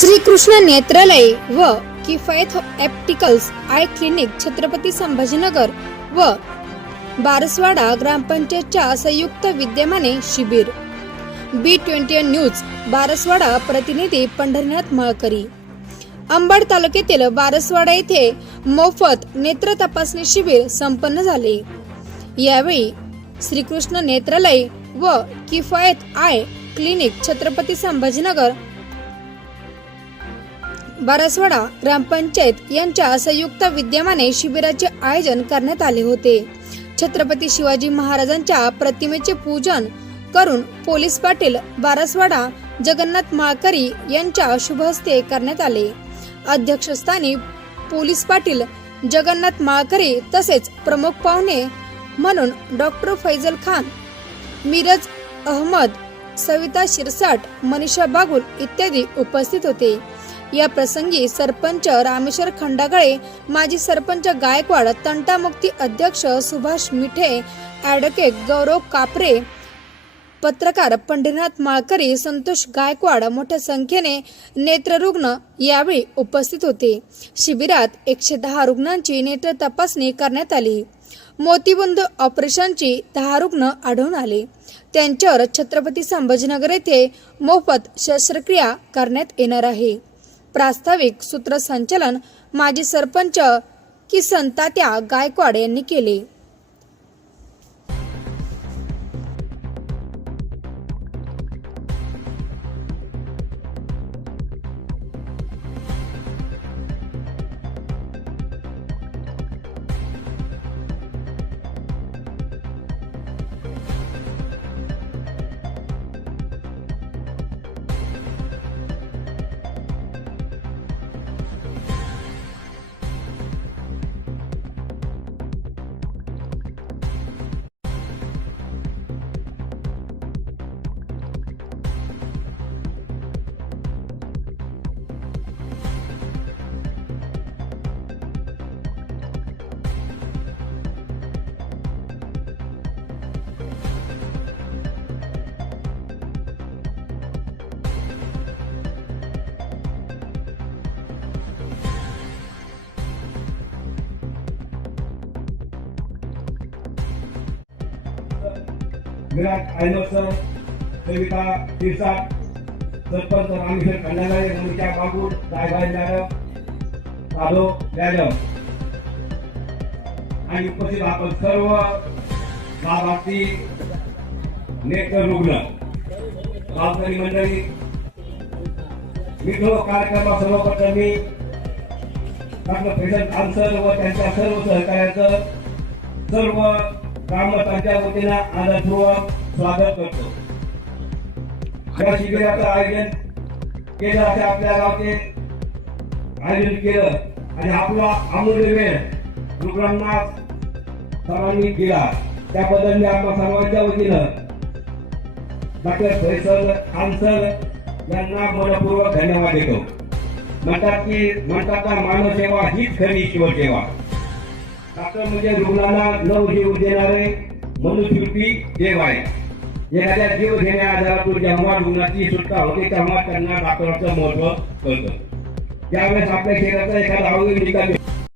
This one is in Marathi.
श्रीकृष्ण नेत्रालय व किफायत opticals eye clinic Chhatrapati Sambhajinagar व बारसवाडा ग्रामपंचायतच्या संयुक्त विद्यमाने शिबिर। B21 न्यूज बारसवाडा प्रतिनिधी पंढरीनाथ माळकरी। अंबड तालुक्यातील बारसवाडा येथे मोफत नेत्र तपासणी शिबिर संपन्न झाले। यावेळी श्रीकृष्ण नेत्रालय व किफायत आय क्लिनिक छत्रपती संभाजीनगर बारसवाडा ग्रामपंचायत यांच्या संयुक्त विद्यमाने शिबिराचे आयोजन करण्यात आले होते। छत्रपती शिवाजी महाराजांच्या प्रतिमेचे पूजन करून पोलीस पाटील बारसवाडा जगन्नाथ माळकरी यांच्या शुभ हस्ते करण्यात आले। अध्यक्षस्थानी पोलीस पाटील जगन्नाथ माळकरी तसेच प्रमुख पाहुणे म्हणून डॉक्टर फैजल खान, मिरज अहमद, सविता शिरसाट, मनीषा बागुल इत्यादी उपस्थित होते। या प्रसंगी सरपंच रामेश्वर खंडागळे, माजी सरपंच गायकवाड, तंटामुक्ती अध्यक्ष सुभाष मिठे, ॲडव्होकेट गौरव कापरे, पत्रकार पंढरीनाथ माळकरी, संतोष गायकवाड मोठ्या संख्येने नेत्ररुग्ण यावेळी उपस्थित होते। शिबिरात 110 रुग्णांची नेत्र तपासणी करण्यात आली। मोतीबिंदू ऑपरेशनची 10 रुग्ण आढळून आले। त्यांच्यावर छत्रपती संभाजीनगर येथे मोफत शस्त्रक्रिया करण्यात येणार आहे। प्रास्ताविक सूत्रसंचालन माजी सरपंच किसन तात्या गायकवाड यांनी केले। विराट आयनोसर, सविता शिरसाट, सरपंच रामेश्वर खंडागळे, मनीषा बागुल, रायभाई जाधव, साधो जाधव आणि उपस्थित आपण सर्व लाभार्थी नेत्र रुग्ण गावकरी मंडळी, मित्र कार्यक्रमात सर्वप्रथम मी डॉक्टर फैजल खान सर व त्यांच्या सर्व सहकार्याचं सर्व ग्रामस्थांच्या वतीने आदरपूर्वक स्वागत करतो। या शिबिराचं आयोजन केलं असे आपल्या गावचे आयोजन केलं आणि आपला अमूल्य वेळ रुग्णांना सर्वांनी दिला त्याबद्दल मी आपल्या सर्वांच्या वतीनं डॉक्टर फैजल खान सर यांना मनपूर्वक धन्यवाद देतो। म्हणतात मानवसेवा हीच खरी ईश्वरसेवा। डॉक्टर म्हणजे रुग्णाला नव जीव देणारे मनुष्यरूपी देव आहे। एखाद्या जीव घेण्या आजारातून जेव्हा रुग्णाची सुटका होते तेव्हा त्यांना डॉक्टरांचं महत्व कळतं। त्यावेळेस आपल्या शरीराचा एखादा अवयव निकाल